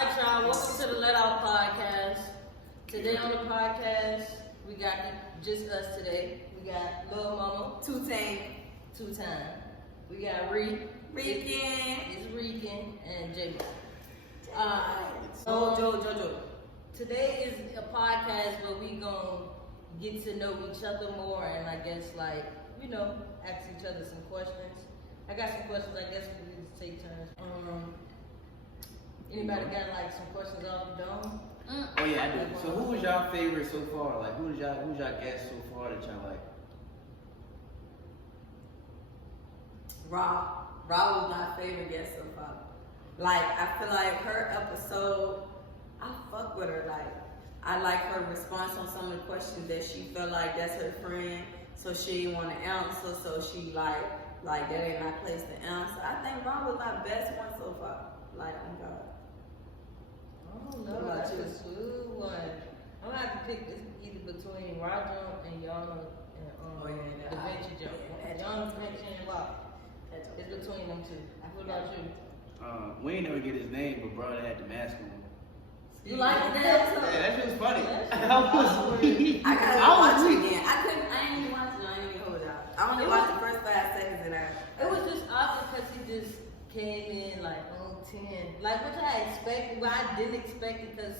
Alright, y'all, welcome to the Let Out Podcast. Today on the podcast, we got just us today. We got Lil Mama, two time. We got Reekin, it's Reekin, and J. Jojo. Today is a podcast where we gonna get to know each other more, and I guess ask each other some questions. I got some questions. I guess we need to take turns. Anybody got some questions off the dome? Oh yeah, I do. So who was y'all favorite so far? Like who's y'all guest so far that y'all like? Rob was my favorite guest so far. Like, I feel like her episode, I fuck with her. Like, I like her response on some of the questions that she felt like that's her friend, so she didn't want to answer, so she like that ain't my place to answer. I think Rob was my best one so far. Like, oh God. I don't know. That's a good one. I'm gonna have to pick either between Roger and Yana and Da Vinci Joe. Yana, Da Vinci, and Rob. It's between them two. What about you? We ain't never get his name, but brother had the mask on. You like that? Yeah, that shit was funny. I gotta watch it again. I ain't even watch it. I ain't even hold out. I only watched the first 5 seconds and it was just awesome because he just came in like on 10. Like, which I expected, but I didn't expect it because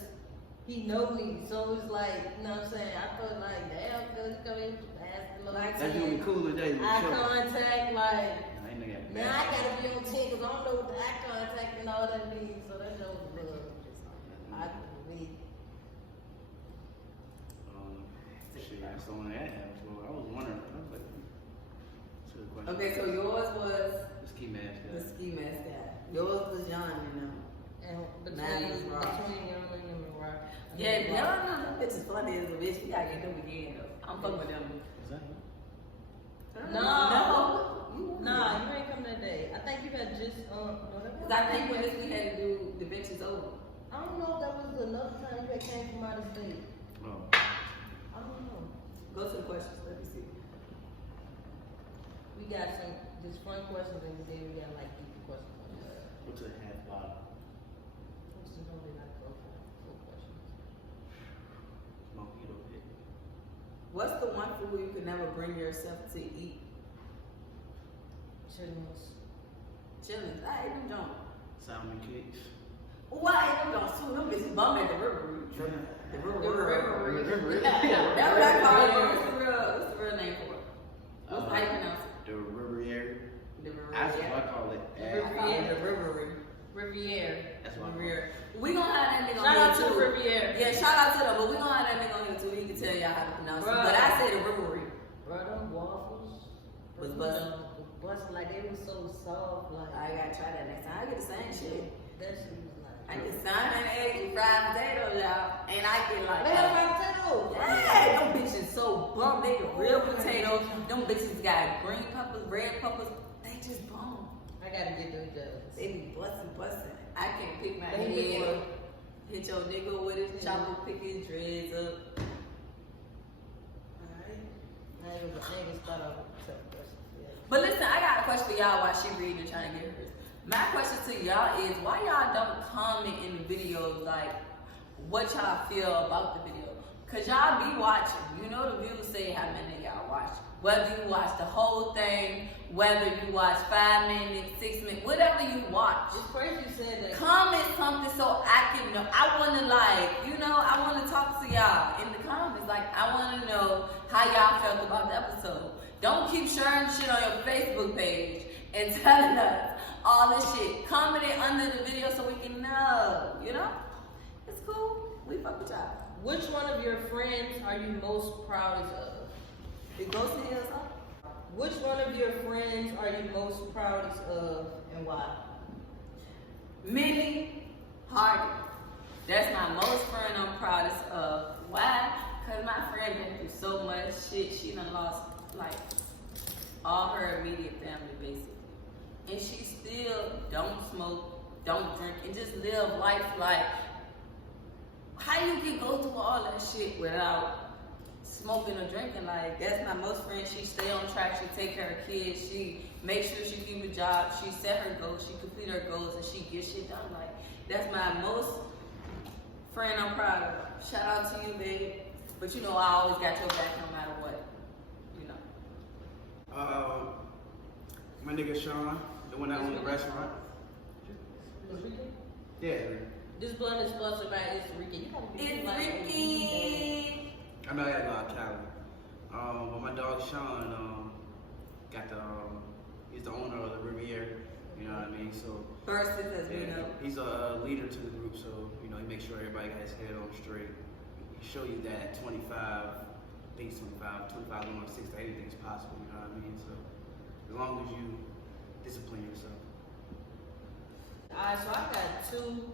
he know me. So it's like, you know what I'm saying? I thought like, damn, cuz he come in asking like That's gonna be cool today. Eye contact, like, Man, I gotta be on 10 because I don't know what the eye contact and all that means. So that shows love. I believe. Shit, I saw one that happened. So I was wondering. I was like, that's a good question. okay, so yours was The ski mask guy. the ski mask guy. Yours was John, you know. And Mine was Rob. between Young and Rob. Yeah, no, them bitches funny as a bitch. We gotta get them again though. I'm fucking with them. Is that him? No. Nah, you ain't coming today. I think you had just Cause I think when we had to do the benches over. I don't know if that was another time you had came from out of state. Oh. I don't know. Go to the questions. Let me see. We got some just fun questions and then we got like deeper questions. Go to the half bottom. What's the only like full questions? Mojito pit. What's the one food you could never bring yourself to eat? Chillin'. I ate them John. Salmon cakes. Why I ate them John? Soon them bitches bum at the river. The river. That's what I call it. What's the real name for it? How you pronounce it? The Riviera. The Riviera. That's what I call it. Riviera. That's what I call Riviera. it. We gonna have that nigga on Shout out here to too. Riviera. Yeah, shout out to them, but we gonna have that nigga on here too. He can tell y'all how to pronounce it. But I said the Riviera. Bro, them waffles Was busting. Busting like they was so soft. Like I gotta try that next time. I get the same shit. that shit was like. I get sign and egg and fried potatoes, y'all. And I get like They have fried potatoes. yeah, them bitches so bum. They the real potatoes. Them bitches got green peppers, red peppers. They just bum. I gotta get those jobs. They be busting. I can't pick my head up. Hit your nigga with his chopper, pick his dreads up. Alright. I ain't gonna start off with the question. But listen, I got a question for y'all while she reading and trying to get hers. My question to y'all is, why y'all don't comment in the videos like what y'all feel about the video? Cause y'all be watching. You know the views say how many y'all watch. Whether you watch the whole thing, whether you watch 5 minutes, 6 minutes, whatever you watch. It's crazy you said that. Comment something so I can know. I wanna I wanna talk to y'all in the comments. Like I wanna know how y'all felt about the episode. Don't keep sharing shit on your Facebook page and telling us all this shit. Comment it under the video so we can know, you know? It's cool. We fuck with y'all. Which one of your friends are you most proudest of? It goes to the up. Which one of your friends are you most proudest of and why? Minnie Hardy. That's my most friend I'm proudest of. Why? Because my friend been through so much shit. She done lost like all her immediate family basically. And she still don't smoke, don't drink, and just live life like, how you can go through all that shit without smoking or drinking? Like, that's my most friend. She stay on track, she take care of kids, she make sure she keep a job, she set her goals, she complete her goals, and she gets shit done. Like, that's my most friend I'm proud of. Shout out to you, babe. But you know, I always got your back no matter what. You know. My nigga Sean, the one that owned the restaurant. Yeah. This blunt is sponsored by It's Ricky. It's Ricky. I know I got a lot of talent. But my dog Sean, got the he's the owner of the Riviera. You know what I mean? So Versus, as we know. he's a leader to the group, so you know he makes sure everybody got his head on straight. He show you that at 25, I think it's 25 going on 6 to anything's possible. You know what I mean? So as long as you discipline yourself. Alright, so I got two.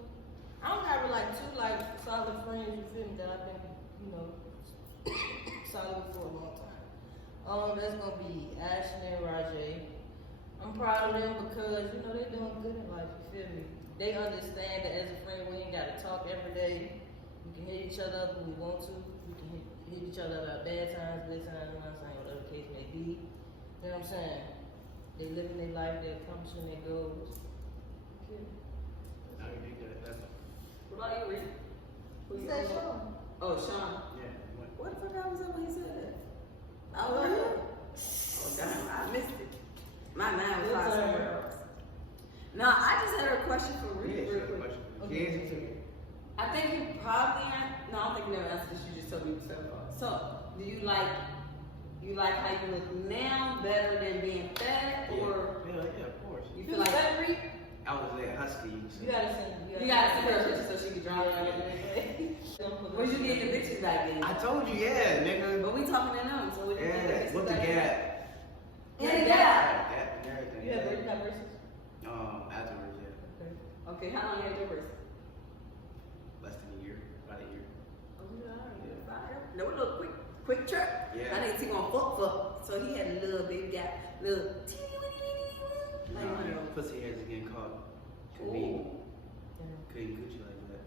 I don't have like two like solid friends, you feel me, that I've been, you know, solid with for a long time. That's gonna be Ashley and Rajay. I'm proud of them because, you know, they're doing good in life, you feel me? They understand that as a friend we ain't gotta talk every day. We can hit each other up when we want to. We can hit each other up at bad times, good times, you know what I'm saying, whatever the case may be. You know what I'm saying? They living their life, they're accomplishing their goals. Okay. No, you did good. What about you, Rick? Who you Say know? Sean. Oh, Sean. Yeah. What the fuck I was at when he said that? I was right here. Oh, damn, I missed it. My mind was out somewhere else. No, I just had a question for Rick real quick. I think you probably no, I don't think you never answered this. You just told me yourself. So, do you like how you look now better than being fat, or Yeah, of course. you feel like Rick? I was there, husky. So. You gotta send you gotta see her picture so she can draw it? Where'd you get the bitches back then? I told you, yeah, nigga. But we talking to them, so we can Yeah, with the gap. Yeah. Gap and everything. You have verses? Afterwards, yeah. Okay, how long had your verse? Less than a year, about a year. No, a little quick trip. Yeah. I think he gonna fuck. So he had a little baby gap, little teeny No, pussy hairs again caught. Couldn't coochie like that.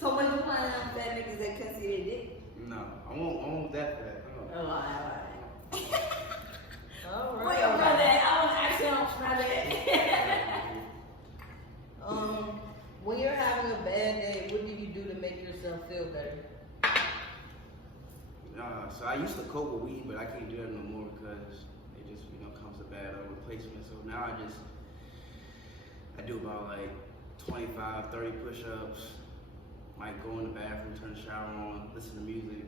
So when you find out fat niggas that couldn't see their dick? No, I won't that fat. Oh, alright. Alright. Wait, your brother, I was actually on my bad. When you're having a bad day, what do you do to make yourself feel better? So I used to cope with weed, but I can't do that no more because it just, comes a bad replacement. So now I do about like 25, 30 push-ups, might go in the bathroom, turn the shower on, listen to music,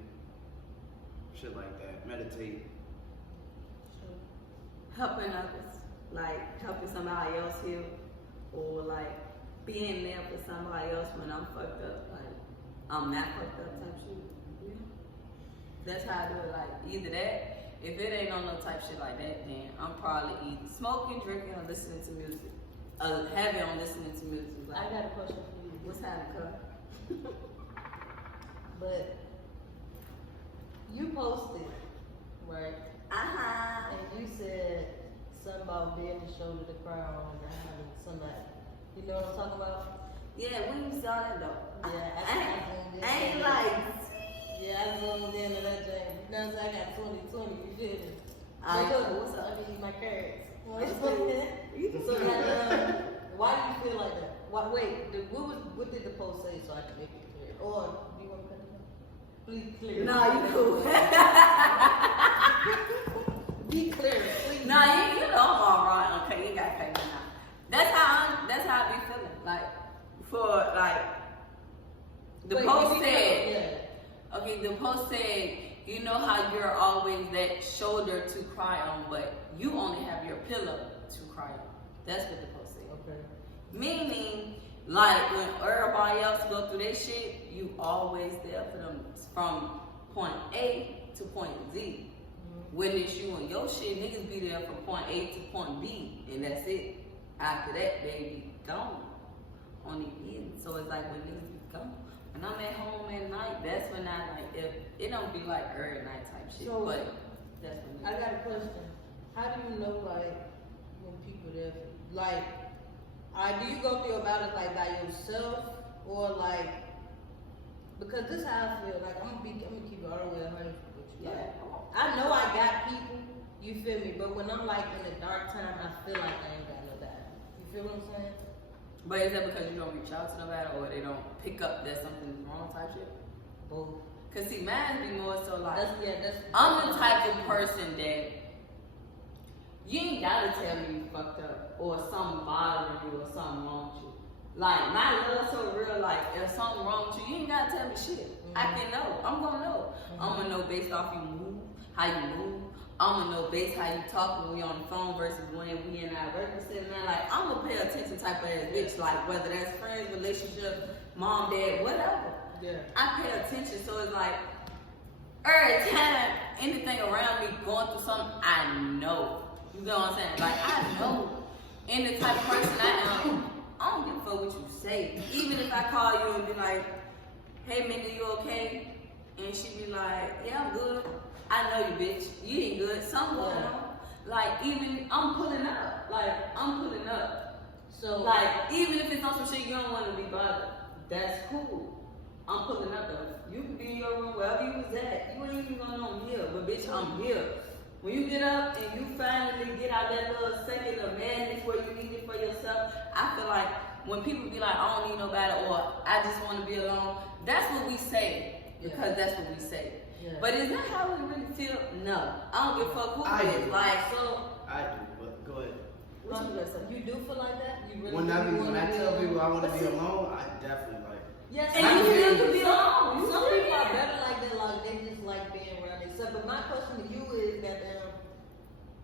shit like that, meditate. Helping others, like helping somebody else heal, or like being there for somebody else when I'm fucked up, like I'm not fucked up type shit. Yeah. That's how I do it. Like either that, if it ain't on no type shit like that, then I'm probably either smoking, drinking, or listening to music. Heavy on listening to music. Like, I got a question for you. what's happening, cuz? But you posted, right? And you said something about being the shoulder to cry on and having somebody. You know what I'm talking about? Yeah, when you saw that though. Yeah, I ain't like. Yeah, I zoomed in to that thing. You know what I'm saying? I got 2020, you feel me? What's up? I mean, my carrots. You can So, why do you feel like that? What did the post say so I can make it clear? Or do you want to cut it out? Please clear. No, you cool. Be clear, please. No, you know I'm all right. Okay, you ain't got to pay me now. That's how I be feeling. Like for like the post said. Okay, the post said, you know how you're always that shoulder to cry on, but you only have your pillow to cry on. That's what the post said. Okay. Meaning, like when everybody else go through their shit, you always there for them from point A to point Z. When it's you and your shit, niggas be there from point A to point B, and that's it. After that, they be gone on the end. So it's like when niggas be gone. When I'm at home at night, that's when I like, if it don't be like every night type shit, So, but that's when I got a question. How do you know, like, when people there, like, do you go through about it like by yourself or like, because this is how I feel. Like I'm gonna keep it all the way 100 with you. Like, yeah. I know I got people You feel me? But when I'm like in a dark time, I feel like I ain't got nobody. You feel what I'm saying? But is that because you don't reach out to nobody or they don't pick up that something's wrong type shit? Both. Cause see, mine be more so like, That's I'm the type of person that you ain't gotta tell me you fucked up or something bothering you or something wrong with you. Like, my love so real, like, if something wrong with you, you ain't gotta tell me shit. I can know. I'm gonna know. I'm gonna know based off you move, how you move. I'm gonna know based how you talk when we on the phone versus when we in our regular setting. Like, I'm gonna pay attention type of ass bitch, like, whether that's friends, relationship, mom, dad, whatever. Yeah. I pay attention, so it's like, every time anything around me going through something, I know. You know what I'm saying? Like, I know. And the type of person I am, I don't give a fuck what you say. Even if I call you and be like, hey, Mindy, you okay? And she be like, yeah, I'm good. I know you, bitch. You ain't good. Something going on. Like, even, I'm pulling up. Like, I'm pulling up. So, like, even if it's on some shit you don't want to be bothered, that's cool. I'm pulling up though. You can be in your room wherever you was at. You ain't even gonna know I'm here, but bitch, I'm here. When you get up and you finally get out that little second of madness where you need it for yourself, I feel like when people be like, I don't need nobody or I just want to be alone, that's what we say because that's what we say. Yeah. But is that how we really feel? No, I don't give a fuck who it is. Like, so I do, but go ahead. You do feel like that? You really when I tell people I want to be alone, I definitely like. Yes, and you still can be alone. Some people are better like that, like they just like being around themselves. But my question to you is that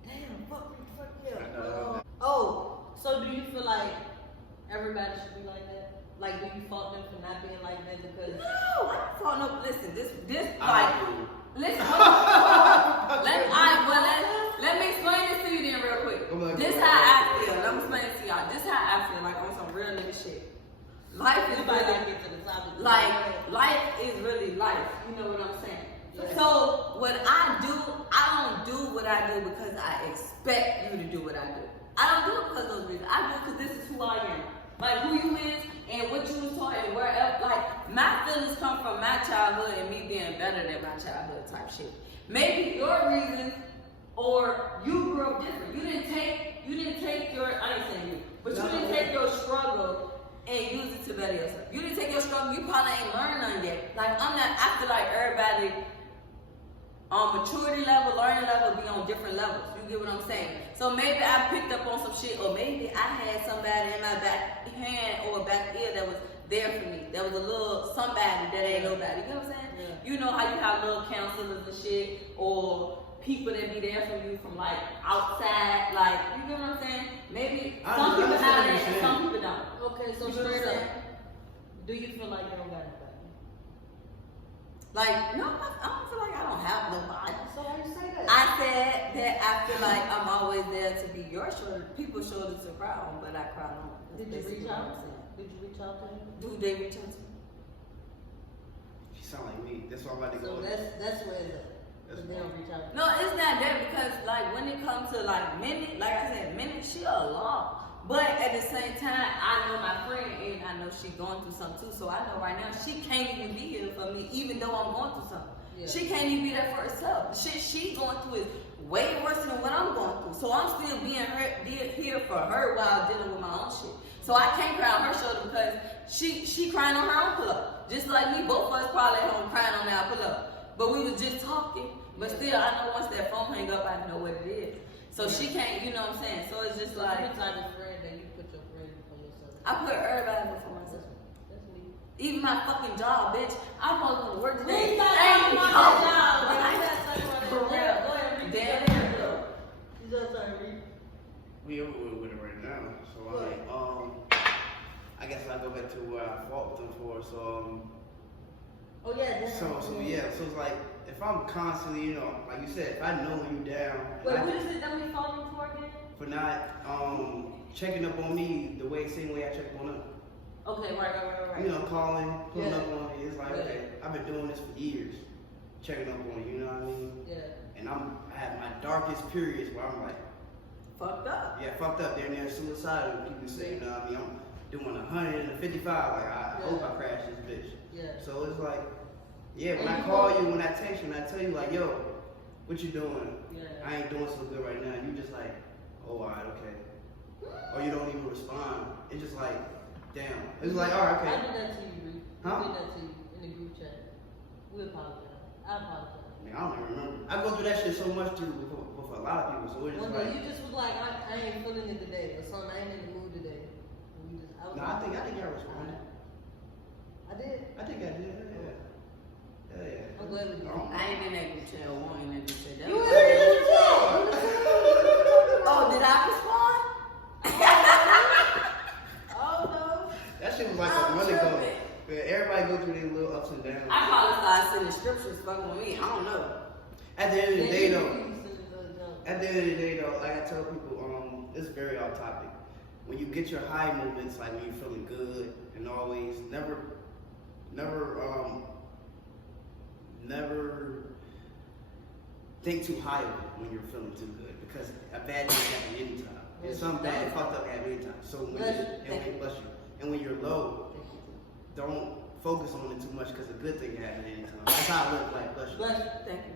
damn, fuck yeah. So do you feel like everybody should be like that? Like, do you fault them for not being like that because? No, I don't fault no. Listen, this I like, do. listen. Let me explain this to you then real quick. This how I feel. Let me explain it to y'all. This how I feel. Like on some real nigga shit. Life is really, like, life is really life. You know what I'm saying? Yeah. So what I don't do what I do because I expect you to do what I do. I don't do it because of those reasons. I do it because this is who I am. Like who you is and what you was taught and wherever. Like my feelings come from my childhood and me being better than my childhood type shit. Maybe your reasons or you grew up different. You didn't take your, I ain't saying you, but you didn't take your struggle and use it to better yourself. You didn't take your struggle, you probably ain't learned none yet. Like I feel like everybody on maturity level, learning level be on different levels. You get what I'm saying? So maybe I picked up on some shit or maybe I had somebody in my back hand or back ear that was there for me. That was a little somebody that ain't nobody. You know what I'm saying? Yeah. You know how you have little counselors and shit or people that be there for you from like outside, like you know what I'm saying? Maybe some people have that and some people don't. Okay, so straight up, do you feel like you don't got nobody? Like, no, I don't feel like I don't have nobody. So why you say that? I said that I feel like I'm always there to be your shoulder, people's shoulders to cry on, but I cry on. Did you reach out? Did you reach out to him? Do they reach out to me? She sound like me. That's why I'm about to go. So that's where it's at. They don't reach out. No, it's not that because like when it comes to like minute, like I said, minute, she a lot. But at the same time, I know my friend and I know she going through something too. So I know right now she can't even be here for me, even though I'm going through something. Yeah. She can't even be there for herself. The shit she going through is way worse than what I'm going through. So I'm still being here for her while dealing with my own shit. So I can't cry on her shoulder because she crying on her own pull up. Just like me, both of us probably at home crying on our pull up. But we was just talking. But still, I know once that phone hang up, I know what it is. So she can't, you know what I'm saying? So it's just like. What type of friend that you put your friend before yourself? I put everybody before myself. That's me. Even my fucking job, bitch. I'm supposed to work today. We not talking about that job. For real. Go ahead, read. Damn. You just started reading. We over with it right now. So I guess I go back to where I fought them for. So Oh yeah. So it's like if I'm constantly, you know, like you said, if I know you down. Wait, what is it that we fought them for again? For not checking up on me the same way I check on them. Okay, right. You know, calling, pulling up on me. It's like, okay, I've been doing this for years, checking up on you. You know what I mean? Yeah. And I had my darkest periods where I'm like, fucked up. Yeah, fucked up. They're near suicidal. People say, you know what I mean? I'm doing 155. Like, I hope I crash this bitch. Yeah. So it's like, yeah, when I call you, when I text you, and I tell you, like, yo, what you doing? Yeah. I ain't doing so good right now. You just like, oh, alright, okay. Or you don't even respond. It's just like, damn. It's like, alright, okay. I did that to you, Reed. Huh? I did that to you in the group chat. We apologize. I apologize. Man, I don't even remember. I go through that shit so much too with a lot of people. So it's just One day like, you just was like, I ain't feeling it today, or something. I ain't in the mood today. And we just, no, I think I responded. I did. I think I did. Yeah. I'm glad we did. Oh. I ain't in that group chat or won't in that group chat. That You was- in the group chat. Oh, did I respond? Oh no. That shit was like I'm a month ago. tripping. Man, everybody go through their little ups and downs. I probably started sending scriptures fucking with me. I don't know. At the end of the day, though. though. At the end of the day, though, like I tell people, it's very off topic. When you get your high moments, like when you're feeling good, and always never think too high of it when you're feeling too good, because a bad thing can happen anytime. And some bad fucked up happen anytime. So when bless you. And when you're low, don't focus on it too much, because a good thing can happen anytime. That's how I live life. Bless you. Bless you. Thank you.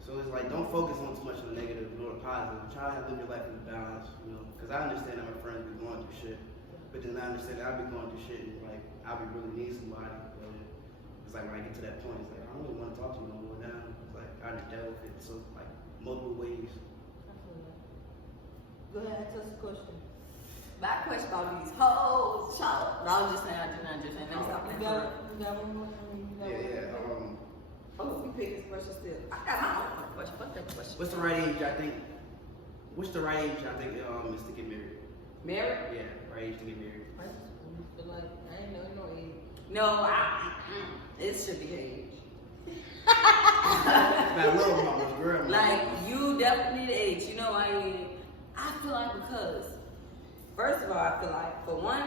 So it's like, don't focus on too much of the negative nor the positive. Try to live your life in balance, because I understand that my friends be going through shit, but then I understand that I be going through shit, and like, I be really need somebody. But it's like, when I get to that point, it's like, I don't really want to talk to you no more now. It's like, I just dealt with it, so like, multiple ways. Go ahead, ask us a question. My question about these hoes, child. No, I was just saying, Let me stop You playing. got one more? Yeah. Oh, we pick this question still. I got my own question. Fuck that question. What's the right age? I think is to get married. Married? Yeah, right age to get married. I just feel like I ain't know no age. No, it should be age. That little mama's girl. Like, you definitely the age. You know, I feel like because, first of all, I feel like, for one,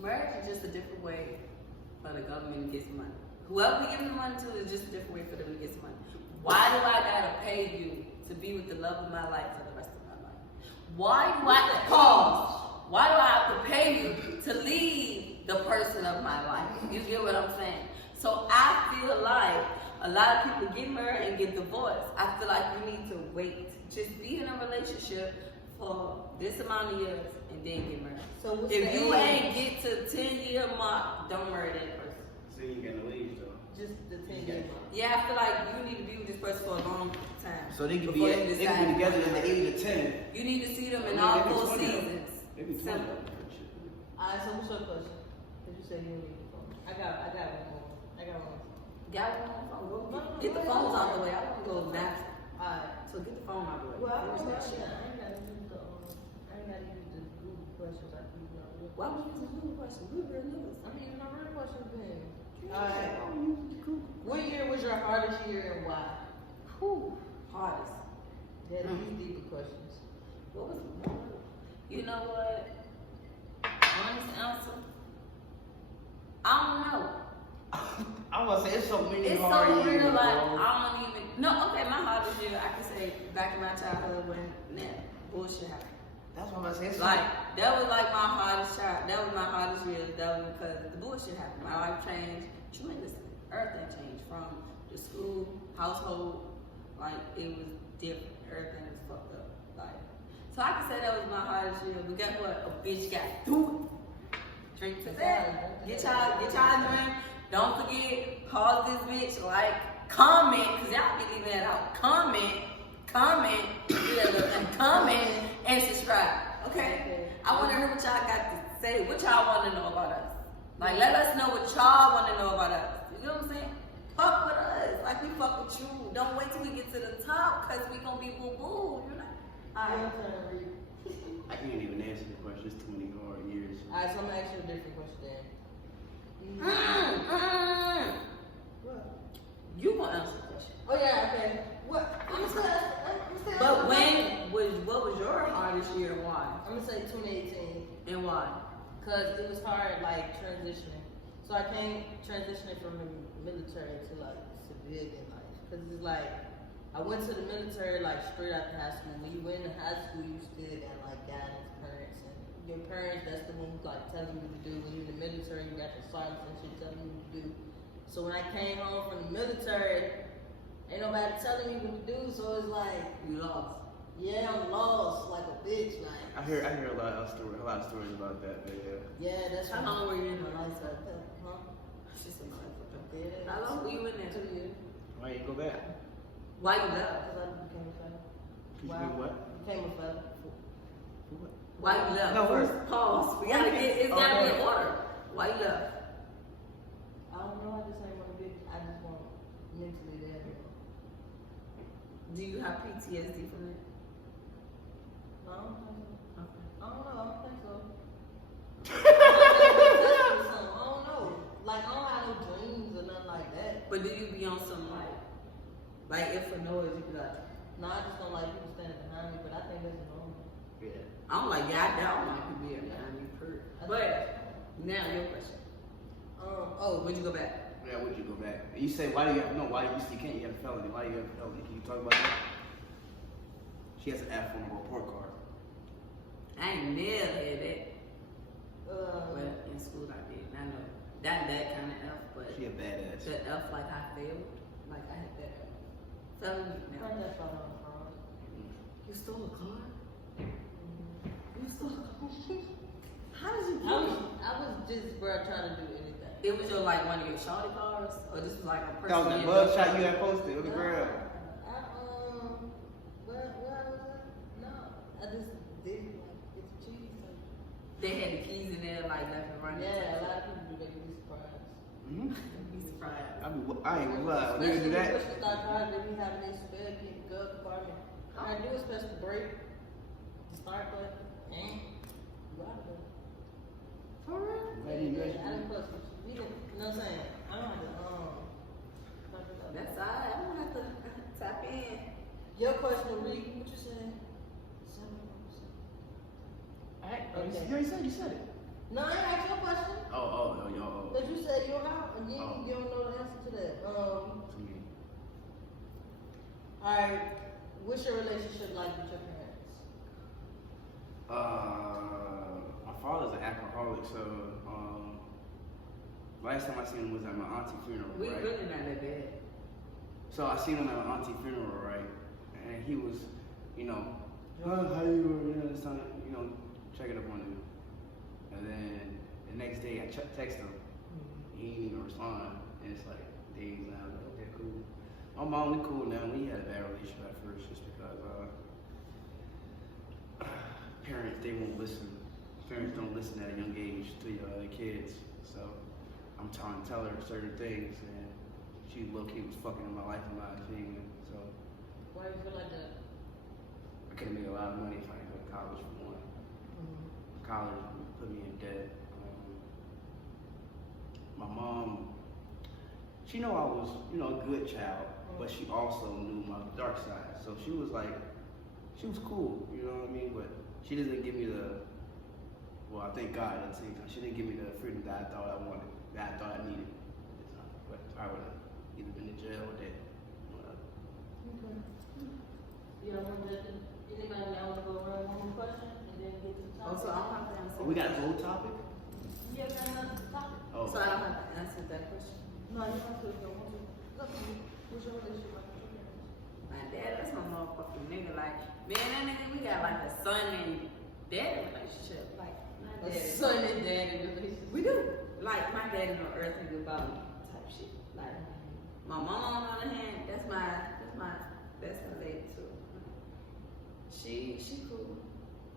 marriage is just a different way for the government to get some money. Whoever we giving the money to is just a different way for them to get some money. Why do I gotta pay you to be with the love of my life for the rest of my life? Why do I have to pause? Why do I have to pay you to leave the person of my life? You get what I'm saying? So I feel like a lot of people get married and get divorced. I feel like you need to wait. Just be in a relationship for this amount of years and then get married. So what's If the you age? ain't get to 10-year mark, don't marry that person. So you ain't got no age though. Just the 10 years. Yeah, I feel like you need to be with this person for a long time. So they could before be you decide. together at the age of 10. You need to see them in Maybe all they be 4 20. seasons. Maybe 20. Simple. Alright, so what's your question? Because you said you don't need the phone. I got one more. Got one phone. Get the phones out the way. I want to go back. Alright. So get the phone out the way. Well, I Finish that shit. ain't gotta use the Google questions. I can use my real Why would you use a Google question? We real niggas. I'm using my real questions then. Alright. What year was your hardest year and why? Whew. Hardest. These deeper questions. What was it? You know what? Honest answer? I don't know. I was say it's so many It's hard so years, real, like, bro. I don't even. No, okay, my hardest year, I can say back in my childhood when that bullshit happened. That's what I'm saying. It's Like, that was like my hardest child. That was my hardest year. That was because the bullshit happened. My life changed tremendously. Everything changed from the school, household. Like, it was different. Everything was fucked up. Like, so I can say that was my hardest year. But guess what? A bitch got through it. Drink to that. Get y'all drink. Don't forget, pause this bitch, like, comment, because y'all be leaving that out. Comment, and subscribe. Okay? I want to hear what y'all got to say. What y'all want to know about us? Like, let us know what y'all want to know about us. You know what I'm saying? Fuck with us. Like, we fuck with you. Don't wait till we get to the top, because we going to be boo-boo. You know? Alright. I can't even answer the question. It's too many hard years. Alright, so I'm gonna ask you a different question then. What? You gonna answer the question. Oh yeah, okay. What? I'm gonna say. But what was your hardest year and why? I'm gonna say 2018. And why? Cause it was hard, like transitioning. So I came transitioning from the military to like civilian life. Cause it's like I went to the military like straight after high school. When you went to high school, you still got like guidance, parents, and your parents. That's the one who like telling you what to do. When you're in the military, you got the sergeants and shit telling you what to do. So when I came home from the military, ain't nobody telling me what to do, so it's like, You lost. yeah, I'm lost like a bitch. Like, I hear a lot of stories about that, but yeah. yeah, that's How long were you in the life life? like that, huh? She said my life. Yeah, How long were you in there? 2 years. Why you go back? Why you left? Because I became a felon. You Wow. do what? Became a felon. For what? Why you left? No, First, pause. We gotta get. It's gotta be in Okay. order. Why you left? I don't know. I just ain't want to be. I just want mentally there. Do you have PTSD from it? No, I don't think so. Okay. I don't know. I don't think so. I don't know. Like, I don't have no dreams or nothing like that. But do you be on some like if for noise, you be like, No, I just don't like people standing behind me, but I think that's normal. Yeah. I'm like, yeah, I don't like to be around you, Kurt. But now your question. Oh, would you go back? Yeah, would you go back? You say, why do you have, no, why you still can't, you have a felony. Why do you have a felony? Can you talk about that? She has an F on her report card. I ain't never had that. Uh, Well, in school I did. I know that kind of F, but She a badass. the F like I failed, like I had that F. Felony I now. think that's all I'm from. You stole a car? You stole a car? How did you I do it? was just, bro, trying to do anything. It was your like one of your shawty cars, or this was like a person? That was that in bug your shot shawty? you had posted on the ground. Where was I? No, I just did like it's cheese. They had the keys in there, like left and right. Yeah, a lot of people do that. Be surprised. Mm-hmm. Be surprised. I ain't gonna lie. When they do that, Especially start driving, they be having their spare key in the glove compartment. All I do is press the brake, the start button, and you out of there. For real? Glad you Yeah, mentioned I didn't fuck with you. We didn't, you know what I'm saying? I don't have to, That's alright. I'm gonna have to tap in. Your question, Reed, what you saying? Alright, Okay. you said it. No, I ain't asked your question. Oh. But you said your house, and you, Oh. you don't know the answer to that. To me. Alright, what's your relationship like with your parents? My father's an alcoholic, so last time I seen him was at my auntie's funeral, We right? really not that bad. So I seen him at my auntie's funeral, right? And he was, how you were, this time, checking up on him. And then the next day I text him. He didn't even respond. And it's like days now. I was like, okay, cool. My mom, we cool now. We had a bad relationship at first just because parents, they won't listen. Parents don't listen at a young age to their kids. So I'm trying to tell her certain things, and she low-key was fucking in my life, in my opinion. So Why do you feel like that? I could have made a lot of money if I didn't go to college for one. College put me in debt. My mom, she know I was, a good child, but she also knew my dark side. So she was like, she was cool, you know what I mean? But she didn't give me I thank God at the same time. She didn't give me the freedom that I thought I wanted, that I thought I needed at the time. But I would have either been in jail or dead. Okay. You don't want to anybody now want to go around one more question and then get to the topic? Also, I don't have to answer. We got a whole topic? Yeah, got another topic. Oh. So I don't have to answer that question. No, you don't have to if you don't want to. It's up to you. What's your relationship like with your parents? My dad, that's my motherfucking nigga. Like, man, that nigga, we got like a son and dad relationship. Like, my A dad. son and daddy relationship. We do. Like, my daddy no earth and about me type shit. Like, my mom, on the other hand, that's my lady too. She cool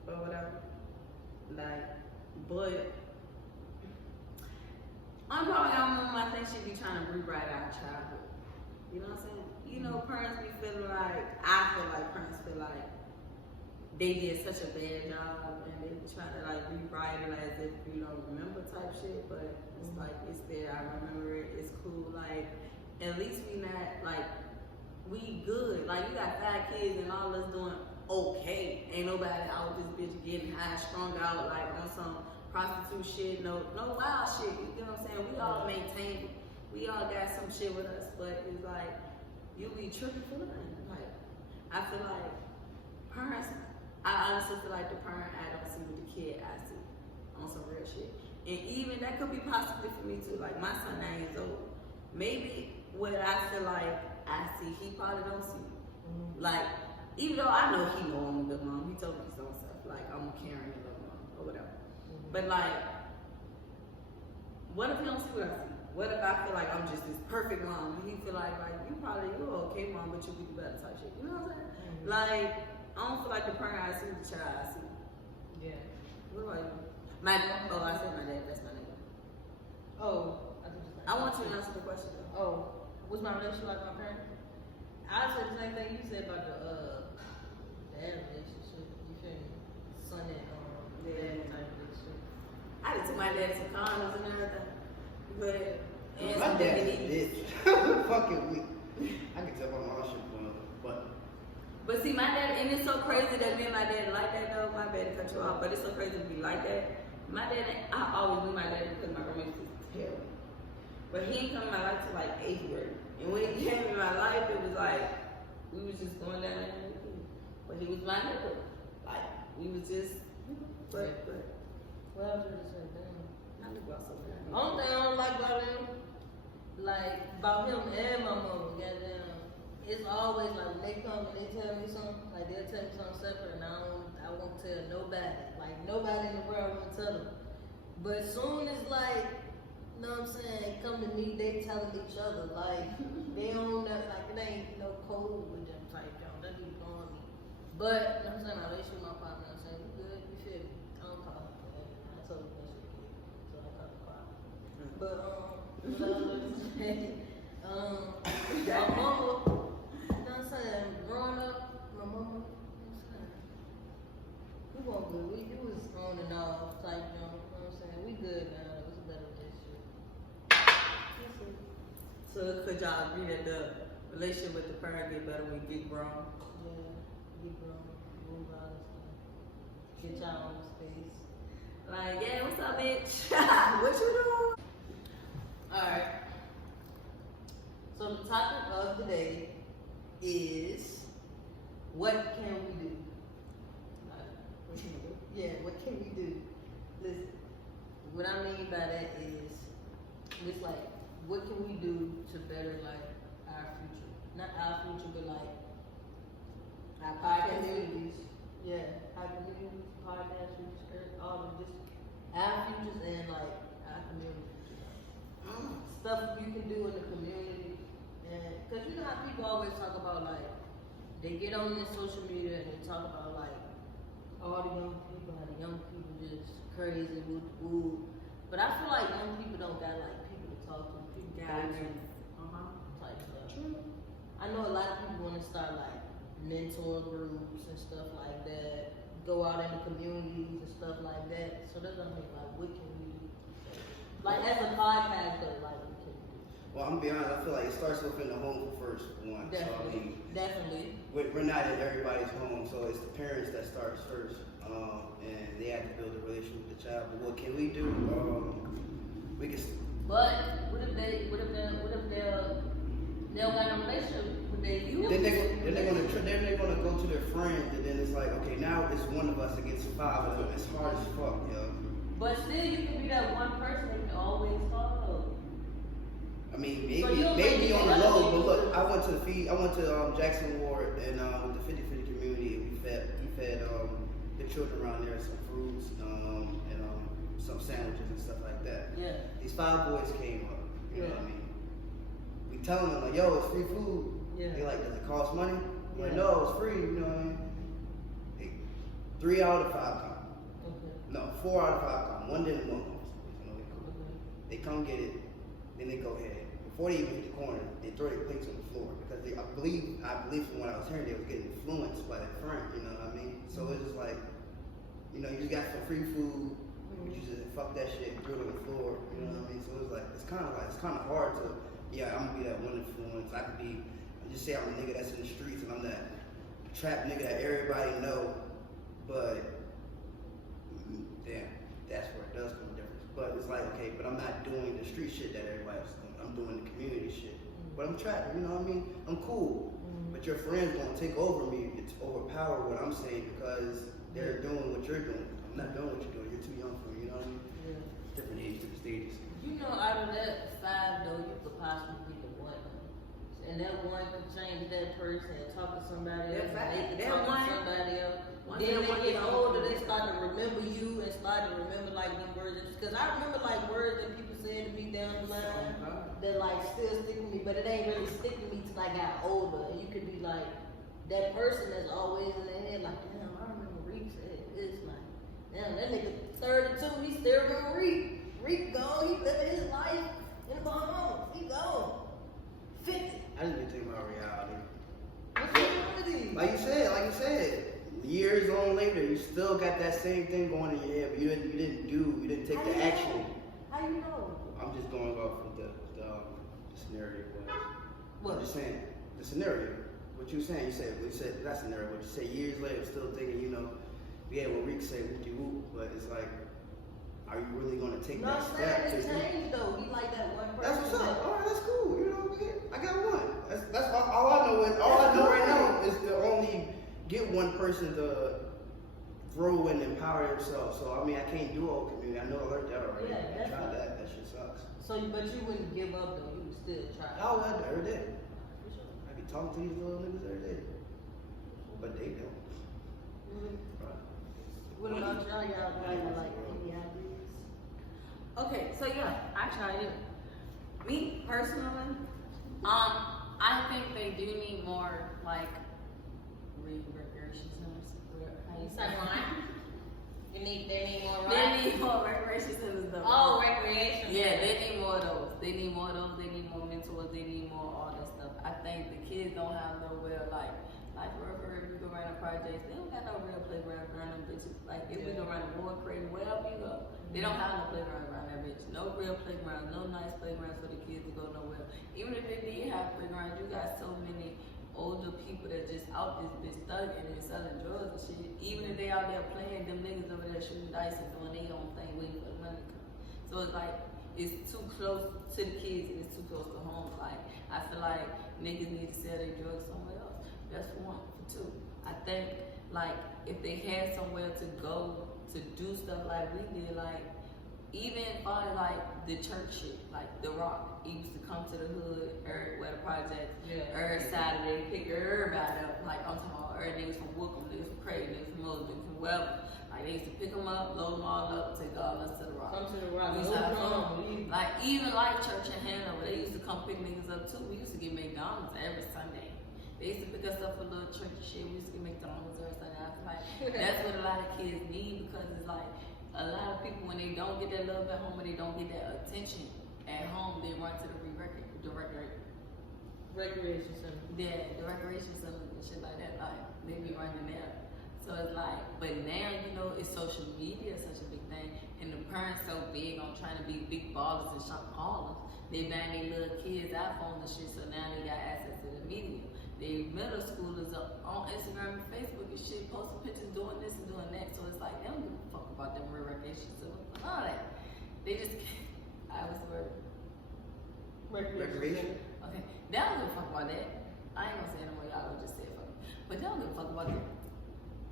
or whatever. Like, but I'm probably I think she be trying to rewrite our childhood. You know what I'm saying? Parents be feeling like, I feel like parents feel like they did such a bad job and they be trying to like rewrite it as if you don't remember type shit, but it's like it's there, I remember it, it's cool, like at least we not like we good. Like you got 5 kids and all us doing okay. Ain't nobody out this bitch getting high, strung out like on some prostitute shit, no wild shit, you know what I'm saying? We all maintain, we all got some shit with us, but it's like you be tripping for nothing. Like I feel like parents, I honestly feel like the parent I don't see with the kid I see on some real shit. And even that could be possibly for me too. Like my son 9 years old. Maybe what I feel like I see, he probably don't see. Like, even though I know he know I'm a good mom, he told me his own stuff. Like, I'm a caring and love mom or whatever. But like, what if he don't see what I see? What if I feel like I'm just this perfect mom? And he feel like you're okay mom, but you could do better type shit. You know what I'm saying? Like, I don't feel like the parent I see, the child I see. Yeah. What about you? I said my dad, that's my name. Oh, I want you to answer the question though. Oh, what's my relationship like with my parents? I said the same thing you said about the dad relationship. You feel me? Son and dad type relationship. I did took my dad some condoms and everything. But My dad's a bitch. Fucking weak. I can tell by my shit going up, but see, my dad, and it's so crazy that me and my dad like that though. My bad to cut you off, but it's so crazy to be like that. My dad, I always knew my dad because my roommates was terrible. But he didn't come in my life till like 8th grade. And when he came in my life, it was like, we was just going down there. But he was my nigga. Like, we was just, but. Well, I was gonna say, damn. I knew about something. Only thing I don't like about him, like about him and my mama, goddamn, it's always like when they come and they tell me something, like they'll tell me something separate and I won't tell nobody. Like nobody in the world won't tell them. But soon as like, you know what I'm saying, come to me, they telling each other, like they don't know, like it ain't no code with them type, y'all. That be blowing me. But you know what I'm saying, my relationship with my partner, I'm saying, we good, we feel me. I don't call him. I told him that shit kid. So I call him cry. But what I was gonna say, my mama, you know what I'm saying, growing up, my mama, you know what I'm saying, we weren't good. We was on and off type, you know what I'm saying? We good now. It was a better relationship. So could y'all agree that the relationship with the parent get better when you get grown? Yeah, get grown, move out and stuff. Get y'all own space. Like, yeah, what's up, bitch? What you doing? Alright. So the topic of the day is what can we do? What you do? Yeah, what can we do? Listen, what I mean by that is, it's like, what can we do to better like our future? Not our future, but like our communities. Yeah, our communities, podcast futures, all of this, our futures and like our communities. Stuff you can do in the community, and cause you know how people always talk about like they get on this social media and they talk about like all the young people, how the young people just crazy, woo. But I feel like young people don't got like people to talk to, people Guidance. type stuff. True. I know a lot of people want to start like mentor groups and stuff like that, go out in the communities and stuff like that. So that's what I mean, like what can we do? Like as a podcaster, like what can we do? Well, I'm gonna be honest. I feel like it starts off in the home first. One. Definitely, definitely. We're not in everybody's home, so it's the parents that starts first, and they have to build a relationship with the child. But what can we do? We can. But what if they don't got no relationship with their youth? Then they're gonna go to their friends, and then it's like, okay, now it's one of us against 5 of them. It's hard as fuck, yo. But still, you can be that one person that can always talk to. I mean, So maybe on the low, but look, I went to Jackson Ward and with the 50-50 community. We fed the children around there some fruits and some sandwiches and stuff like that. Yeah. These 5 boys came up. You know Yeah. what I mean? We telling them like, yo, it's free food. Yeah. They like, does it cost money? I'm like, Yeah. no, it's free. You know what I mean? 3 out of 5 come. Okay. No, 4 out of 5 come. One didn't, one comes. You know, they cool. Okay. They come get it, then they go ahead. Before they even hit the corner, they throw their plates on the floor because I believe from what I was hearing, they was getting influenced by their friend. You know what I mean? So it's just like, you know, you just got some free food, but you just fuck that shit and threw it on the floor. You know what I mean? So it's kind of hard to, yeah, I'm gonna be that one influence. I could be, just say I'm a nigga that's in the streets and I'm that trap nigga that everybody know, but damn, that's where it does come difference. But it's like, okay, but I'm not doing the street shit that everybody else is doing. I'm doing the community shit. But I'm trapping, you know what I mean? I'm cool. But your friends gonna take over me, it's overpower what I'm saying because they're doing what you're doing. I'm not doing what you're doing. You're too young for me, you know what I mean? Yeah. Different age, different stages. You know, out of that 5 though, you could possibly be the one. And and that one could change that person and talk to somebody else, That's and they right. could That talk one- to somebody else. Once Then that one they get get older, on- they start to remember you and start to remember like the words. Because I remember like words that people said to me down the line that like still stick with me, but it ain't really stick with me till I got older. And you could be like that person that's always in their head, like, damn, I remember Reek said this. Like, damn, that nigga 32, he still remember Reek. Reek gone, he living his life in the Bahamas. He gone. 50. I just been thinking about reality. What's wrong with these? Like you said, years on later, you still got that same thing going in your head, but you didn't take How the you action. know? How you know? I'm just going off of the scenario was. What? I'm just saying the scenario. What you saying? You said that scenario. What you say years later, still thinking, yeah, what Rick said, whoop de whoop, but it's like, are you really gonna take No, that I'm step? saying he to- changed though. He like that one person. That's what's that- up. All right, that's cool. I got one. That's all I know. All I know right now is to only get one person to grow and empower themselves. So I mean, I can't do all community. I know I learned that already. Yeah, I tried definitely. that. That shit sucks. So, but you wouldn't give up though. You would still try. Oh, I do every day. For sure. I be talking to these little niggas every day, but they don't. Right. What about y'all? Y'all like any ideas? Okay, so yeah, I tried it. Me personally, I think they do need more like recreation centers. How you say Like they need more They rides? need more recreation centers though. Oh, recreation. Yeah, they need more of those. They need more of those. They need more mentors. They need more all that stuff. I think the kids don't have nowhere like wherever we go around the projects, they don't got no real playground around them bitches. Like if we go around the war crate, wherever you go, they don't have no playground around that bitch. No real playground, no nice playgrounds for the kids to go nowhere. Even if they did have playgrounds, you got so many older people that just out this bitch thugging and selling drugs and shit. Even if they out there playing, them niggas over there shooting dice and doing their own thing, waiting for the money to come. So it's like, it's too close to the kids and it's too close to home. Like, I feel like niggas need to sell their drugs somewhere else. That's for one. For two, I think, like, if they had somewhere to go to do stuff like we did, like, even probably like the church shit, like The Rock, he used to come to the hood, where the project, every Saturday, pick everybody up. Like I'm talking about every niggas from Wookham, niggas from Creighton, niggas from Moses, niggas from wherever. Like they used to pick them up, load them all up, take all us to The Rock. Come to The Rock. We used to have No fun. problem. Like even Life Church in Hanover, they used to come pick niggas up too. We used to get McDonald's every Sunday. They used to pick us up for little church shit. We used to get McDonald's every Sunday. I feel like that's what a lot of kids need because it's like a lot of people when they don't get that love at home and they don't get that attention at home, they run to the Recreation center. the recreation centers and shit like that. Like they be running there. So it's like, but now it's social media is such a big thing, and the parents so big on trying to be big ballers and shop callers. They buying their little kids iPhones and shit, so now they got access to the media. They middle schoolers up on Instagram and Facebook and shit, posting pictures doing this and doing that. So it's like they don't give a fuck about them recreation centers. All that. They just I was the word. Recreation. Okay. They don't give a fuck about that. I ain't gonna say no more, y'all would just say fuck. But they don't give a fuck about that.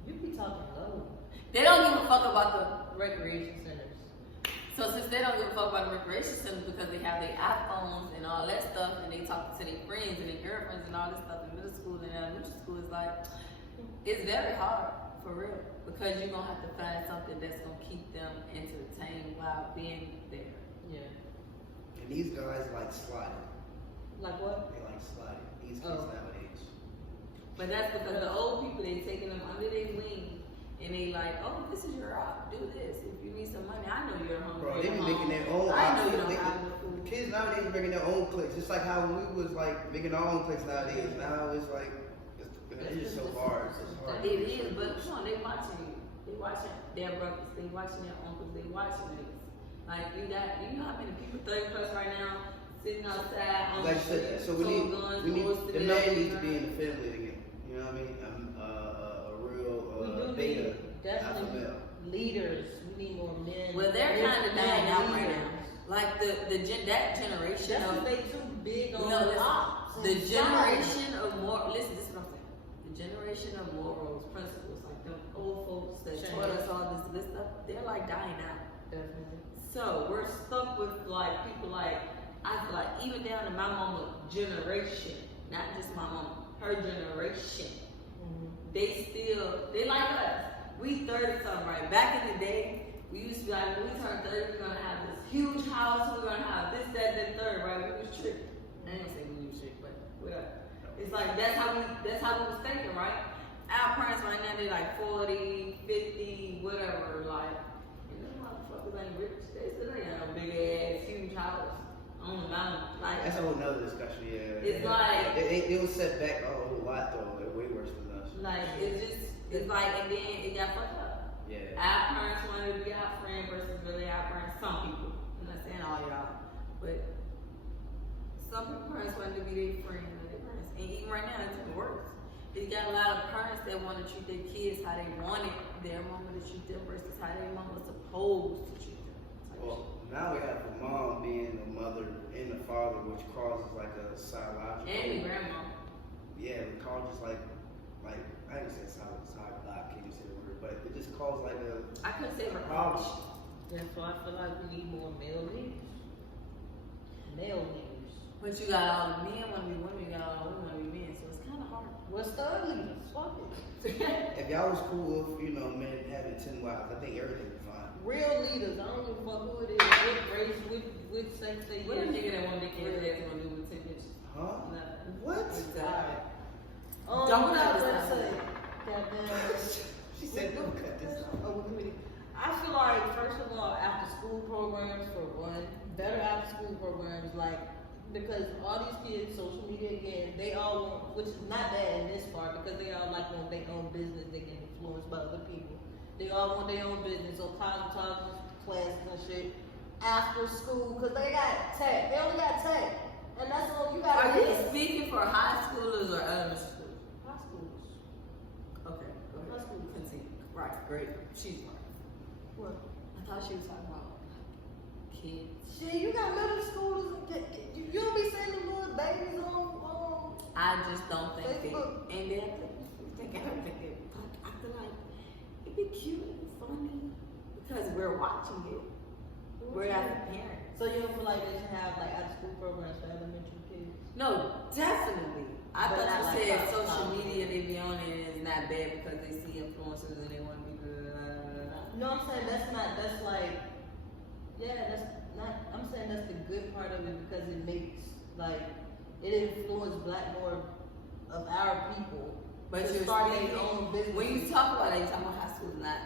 You be talking low. They don't give a fuck about the Recreation centers. So since they don't give a fuck about the recreation centers because they have their iPhones and all that stuff and they talk to their friends and their girlfriends and all this stuff in middle school and elementary school, it's like, it's very hard, for real. Because you're gonna have to find something that's gonna keep them entertained while being there. Yeah. And these guys like sliding. Like what? They like sliding. These kids Oh. nowadays. But that's because the old people, they taking them under their wing and they like, oh, this is your op, do this. If you need some money, I know you're hungry. Bro, they be at making home. their own. I know you don't they- have no food. Kids nowadays making their own clicks. It's like how when we was like making our own clicks nowadays. Now it's like it's just so hard. It's just hard. It is, but come on, they watching you. They watching their brothers. They watching their uncles. They watching niggas. Like you know how many people 30 plus right now sitting outside on Like I the said, street, so we toting guns, need boys the to man death, needs to be in the family again. You know what I mean? A real We do beta need definitely alpha male. leaders. We need more men. Well, they're Men- kind of men dying out right leaders. now. Like that generation That's of what they too big on No, listen, ops. the and generation of listen, this is what I'm saying. The generation of morals, principles, like them old folks that Change. taught us all this good stuff, they're like dying out. Definitely. So we're stuck with like people like I feel like even down to my mama generation, not just my mom, her generation. They like us. We 30 something, right? Back in the day, we used to be like, when we turn 30, we're gonna have this huge house, we're gonna have this, that, third, right? We was tripping. I ain't gonna say we was tripping, but whatever. It's like that's how we was thinking, right? Our parents right now, they like 40, 50, whatever, like, and them motherfuckers ain't rich. They still ain't got no big ass, huge house on the mountain. Like, That's a whole nother discussion, yeah. It's like it was set back a whole lot though, way worse than us. like it's like, and then it got fucked up. Yeah. Our parents wanted to be our friend versus really our friends. Some people, I'm not saying all y'all, but some people parents wanted to be their friend or their parents. And even right now, it's even worse. You got a lot of parents that want to treat their kids how they wanted their mama to treat them versus how their mama was supposed to treat them. Well, now we have the mom being the mother and the father, which causes like a psychological. And the grandma. Yeah, it causes like I ain't say psychological, I can't say the word, but it just causes like a. I couldn't say problem. That's why I feel like we need more male leaders. Male leaders. But you got all the men want to be women, you got all the women want to be men, so it's kind of hard. What's third leaders? Fuck it. If y'all was cool with, men having 10 wives, I think everything would be fine. Real leaders. I don't give a fuck who it is, what race, which sex they What a is. nigga that want to get his ass gonna do with 10 bitches? Huh? Nothing. What? Exactly. Don't cut have this to out. say. Goddamn. She said, don't cut this out. Oh, I feel like, first of all, after school programs for one, better after school programs, like, because all these kids, social media again, they all want, which is not bad in this part, because they all like want their own business, they get influenced by other people. They all want their own business, so cosmetology classes and shit after school, because they got tech. They only got tech. And that's all you got. Are you speaking for high schoolers or elementary schoolers? High schools. Okay, go ahead. High school. Continue. Right, great. She's right. What? I thought she was talking about kids. Shit, you got middle schoolers. You don't be seeing them little babies on. I just don't think Facebook. they, and then I think but I feel like it'd be cute and funny because we're watching it. We're not the parents. So you don't feel like they should have like after school programs for elementary kids? No, definitely. I But thought not you like said that. social media they be on it is not bad because they see influencers and they want to be good. No, I'm saying that's not. That's like, yeah, that's not. I'm saying that's the good part of it because it makes like it influences black more of our people. But to you're start speaking, their own business. when you talk about it, you're talking about high school, not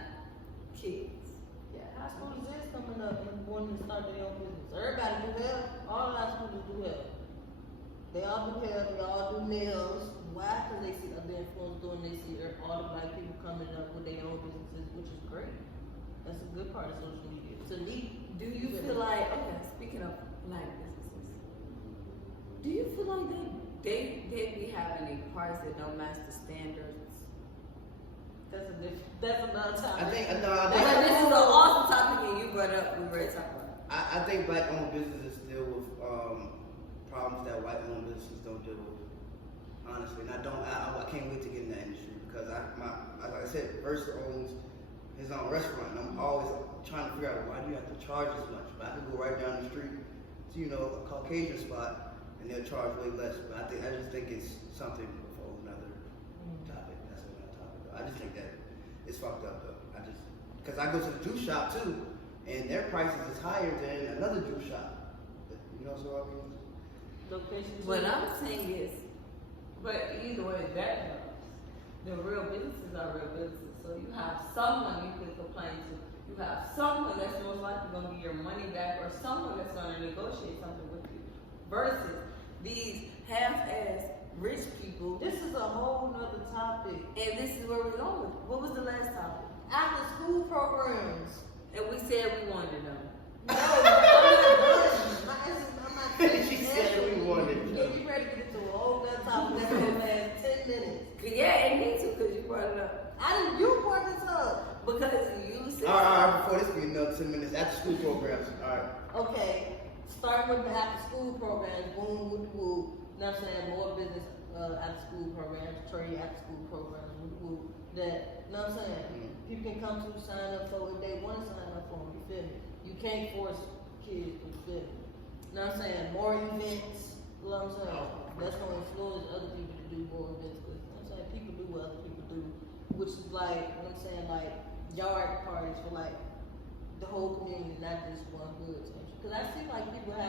kids. Yeah, high schoolers is coming up and wanting to start their own business. Everybody do hair. All high schoolers do hair. They all do hair. They all do nails. Why? Because they see other influencers doing. They see all the black people coming up with their own businesses, which is great. That's a good part of social media. To me, Do you feel like, okay, speaking of black businesses, do you feel like they be having a parts that don't match the standards? that's a different. That's another topic. I think This is an awesome topic and you brought up, we were ready to talk about it. I think black-owned businesses deal with problems that white-owned businesses don't deal with. Honestly, and I can't wait to get in that industry because like I said, Versa owns his own restaurant. And I'm always trying to figure out why do you have to charge this much? But I can go right down the street to a Caucasian spot and they'll charge way less. But I just think it's something for another topic. That's another topic. I just think that it's fucked up though. Because I go to the juice shop too. And their prices is higher than another juice shop. So I mean. Locations. What I'm saying is, but either way, that goes. The real businesses are real businesses. So you have someone you can complain to. You have someone that's most likely going to give your money back or someone that's going to negotiate something with you. Versus these half-ass rich people. This is a whole nother topic. And this is where we're going with. What was the last topic? After school programs. And we said we wanted them. No, I'm not done. She said we wanted Yeah, you ready to get into a whole nother topic that's gonna last 10 minutes. Yeah, and me too, because you brought it up. You brought this up. Because you said. All right, before this be another 10 minutes, after school programs. All right. Okay, starting with the after school programs, boom, whoop, whoop. You know what I'm saying? More business after school programs, trade after school programs, whoop, whoop. That, you know what I'm saying? People can come to sign up for if they want to sign up for them, you feel me? You can't force kids, you feel me? You know what I'm saying? More events, you know what I'm saying? That's going to influence for events. You know what I'm saying? People do what other people do, which is like, what I'm saying, like yard parties for like the whole community, not just one hood. Because I see like people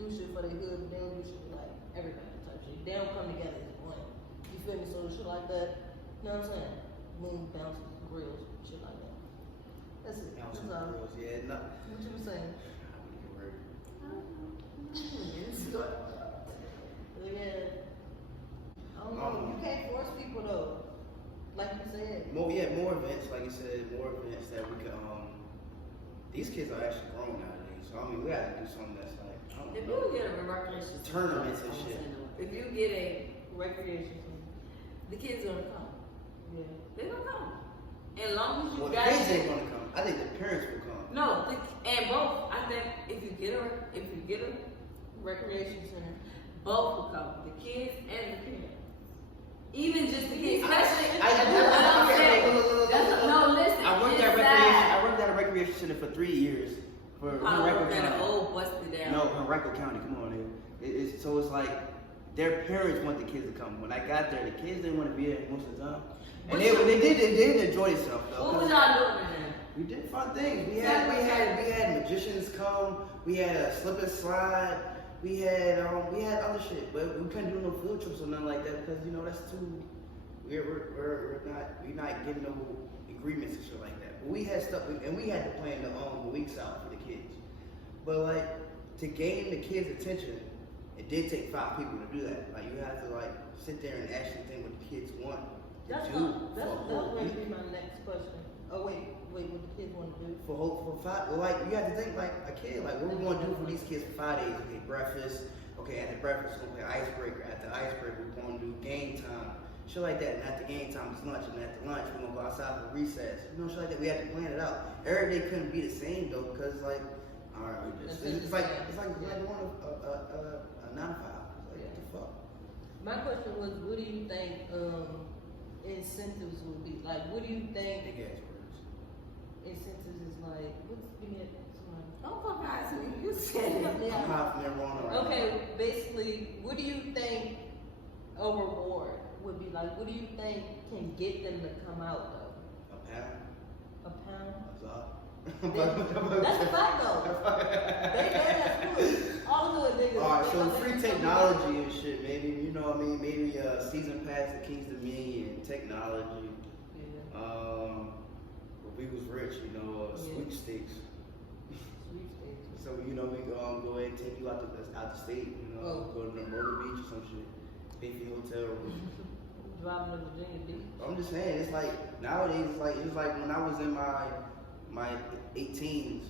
do shit for their hood, but they don't do shit for like everybody type shit. They don't come together as one. You feel me? So shit like that, you know what I'm saying? Moon bounces, grills, shit like that. That's it. That's all. Girls, yeah, no. What you were saying? Yeah. I don't know. You can't force people though. Like you said. More events, like you said, more events that we can. These kids are actually grown nowadays, so I mean, we have to do something that's like. If you get a recreation tournaments and shit. If you get a Recreation. the kids gonna come. Yeah. They're gonna come. As long as you Well, the got kids ain't gonna come. I think the parents will come. No, and both. I think if you get a Recreation center. both will come. The kids and the parents. Even just the kids. Especially no, listen. I worked at a recreation center for 3 years. For Henrico County. Old busted down. No, Henrico County. Come on, dude. So it's like their parents want the kids to come. When I got there, the kids didn't want to be there most of the time, and they did enjoy themselves though. What was y'all doing in there? We did fun things. We had magicians come. We had a slip and slide. We had other shit, but we couldn't do no field trips or nothing like that because that's too. We're not getting no agreements and shit like that. But we had stuff, and we had to plan the weeks out for the kids. But like to gain the kids' attention, it did take 5 people to do that. Like you have to like sit there and actually think what the kids want to do. That's going to be my next question. Oh wait, what the kids want to do? For 5, well, like you have to think like a kid. Like what we want to do for these kids for 5 days? Okay, breakfast. Okay, at the breakfast we're gonna play icebreaker. At the icebreaker we're gonna do game time. Shit like that. And at the game time it's lunch. And at the lunch we're gonna go outside for recess. Shit like that. We have to plan it out. Every day couldn't be the same though, because like, all right, it's like going a 9 to 5. Like, what the fuck? My question was, what do you think incentives would be? Like, what do you think Big ass words. incentives is like? Give me a Don't fucking ask me. You said it. Yeah. I'm high from never on right Okay, basically, what do you think a reward would be like? What do you think can get them to come out though? now. A pound? That's all. That's a fact though. That's good. All the good niggas. Alright, so free technology and shit, maybe, maybe season pass the keys to me and technology. Yeah. But we was rich, sweepstakes. Sweepstakes. So, we go ahead and take you out the state, go to the Myrtle Beach or some shit. Pay for your hotel room. Driving to Virginia Beach. I'm just saying, it's like, nowadays, it's like when I was in my 18s,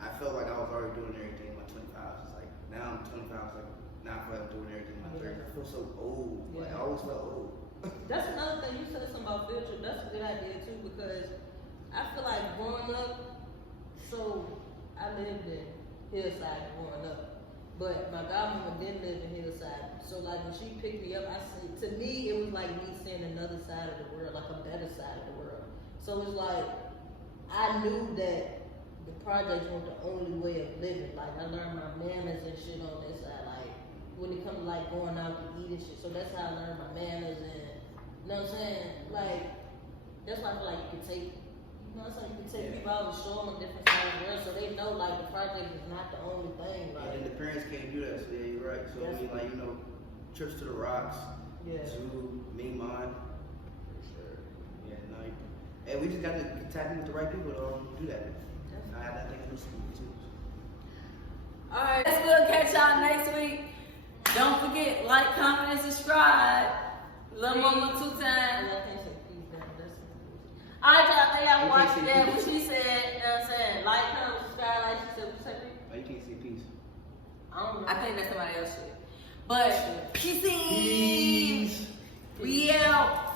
I felt like I was already doing everything in my 25s. It's like, now I'm 25, it's like, now I feel like I'm doing everything in my 30s. I feel so old. Like, I always felt old. That's another thing. You said something about field trip. That's a good idea too, because I feel like growing up, so I lived in Hillside growing up, but my godmama didn't live in Hillside. So like when she picked me up, to me it was like me seeing another side of the world, like a better side of the world. So it's like I knew that the projects weren't the only way of living. Like I learned my manners and shit on this side. Like when it comes to like going out to eat and shit. So that's how I learned my manners and you know what I'm saying? Like that's why I feel like you can take people out and show them a different side of the world so they know like the project is not the only thing. Right? And the parents can't do that, so yeah, you're right. So I mean like, trips to the rocks, to Mine. For sure. Yeah, no. And we just got to tap in with the right people to do that. I have that thing in the school too. Alright, we'll catch y'all next week. Don't forget, like, comment, and subscribe. Lil' Mama 2 times. Alright, y'all, think I watched that. What she said, you know what I'm saying? Like, comment, subscribe, like she said, what you said? Oh, you can't say peace. I think that's somebody else's shit. But, peace. We out.